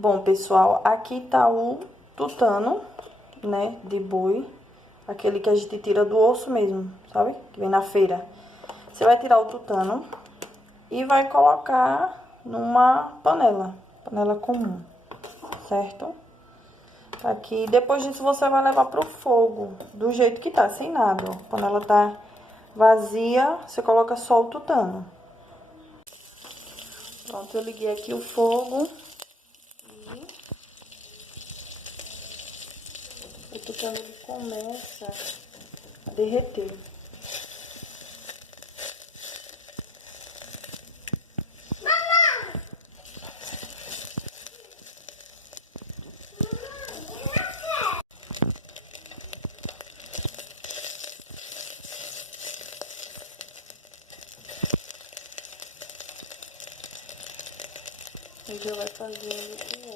Bom, pessoal, aqui tá o tutano, né, de boi. Aquele que a gente tira do osso mesmo, sabe? Que vem na feira. Você vai tirar o tutano e vai colocar numa panela comum, certo? Aqui, depois disso você vai levar pro fogo, do jeito que tá, sem nada, ó. A panela tá vazia, você coloca só o tutano. Pronto, eu liguei aqui o fogo e o tutano ele começa a derreter. E já vai fazendo